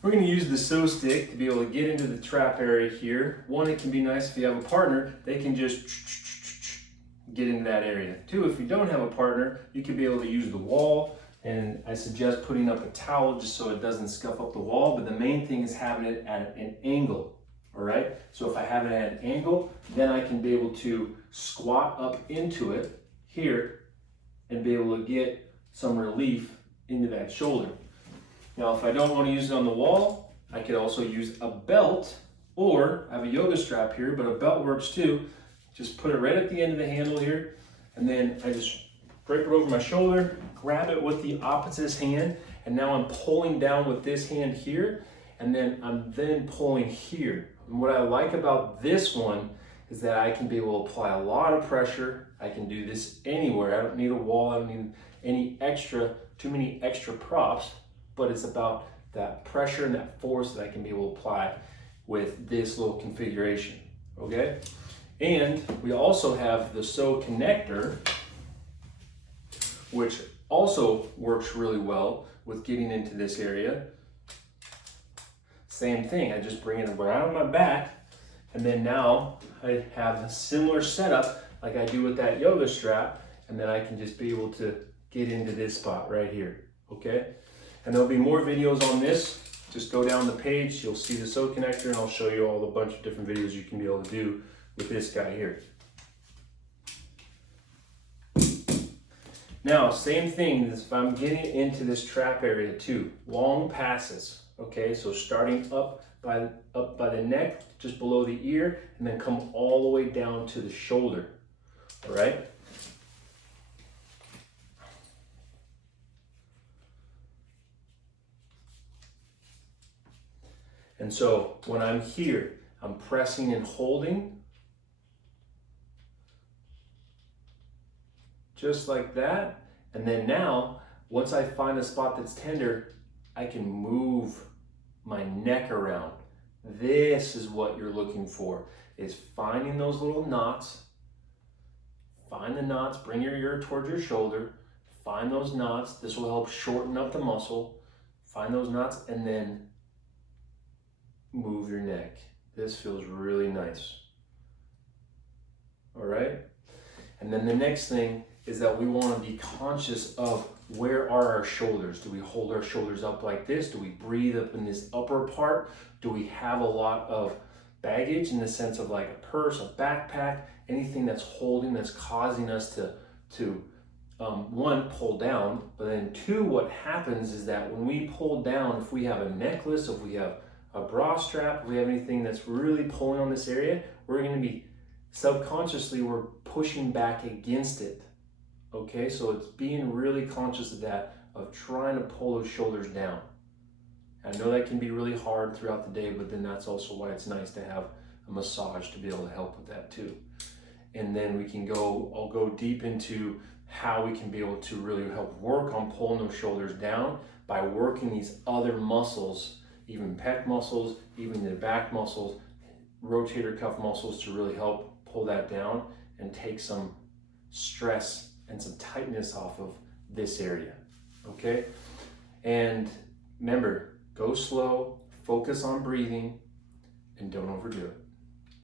We're going to use the Pso stick to be able to get into the trap area here. One, it can be nice if you have a partner, they can just get into that area. Two, if you don't have a partner, you can be able to use the wall, and I suggest putting up a towel just so it doesn't scuff up the wall, but the main thing is having it at an angle, all right? So if I have it at an angle, then I can be able to squat up into it here and be able to get some relief into that shoulder. Now, if I don't want to use it on the wall, I could also use a belt, or I have a yoga strap here, but a belt works too. Just put it right at the end of the handle here, and then I just drape it over my shoulder, grab it with the opposite hand, and now I'm pulling down with this hand here, and then I'm pulling here. And what I like about this one is that I can be able to apply a lot of pressure. I can do this anywhere. I don't need a wall, I don't need too many extra props, but it's about that pressure and that force that I can be able to apply with this little configuration, okay? And we also have the Pso Connector, which also works really well with getting into this area. Same thing, I just bring it around my back, and then now I have a similar setup like I do with that yoga strap, and then I can just be able to get into this spot right here, okay? And there'll be more videos on this. Just go down the page, you'll see the Pso Connector, and I'll show you all the bunch of different videos you can be able to do with this guy here. Now, same thing is if I'm getting into this trap area too, long passes, okay? So starting up by the neck, just below the ear, and then come all the way down to the shoulder, all right? And so when I'm here, I'm pressing and holding, just like that. And then now, once I find a spot that's tender, I can move my neck around. This is what you're looking for, is finding those little knots. Find the knots, bring your ear towards your shoulder, find those knots. This will help shorten up the muscle. Find those knots and then move your neck. This feels really nice. All right? And then the next thing is that we want to be conscious of where are our shoulders. Do we hold our shoulders up like this? Do we breathe up in this upper part? Do we have a lot of baggage in the sense of like a purse, a backpack, anything that's holding, that's causing us to one, pull down, but then two, what happens is that when we pull down, if we have a necklace, if we have a bra strap, if we have anything that's really pulling on this area, we're going to be subconsciously, we're pushing back against it. Okay, so it's being really conscious of that, of trying to pull those shoulders down. I know that can be really hard throughout the day, but then that's also why it's nice to have a massage to be able to help with that too. And then I'll go deep into how we can be able to really help work on pulling those shoulders down by working these other muscles, even pec muscles, even the back muscles, rotator cuff muscles, to really help pull that down and take some stress and some tightness off of this area, okay? And remember, go slow, focus on breathing, and don't overdo it.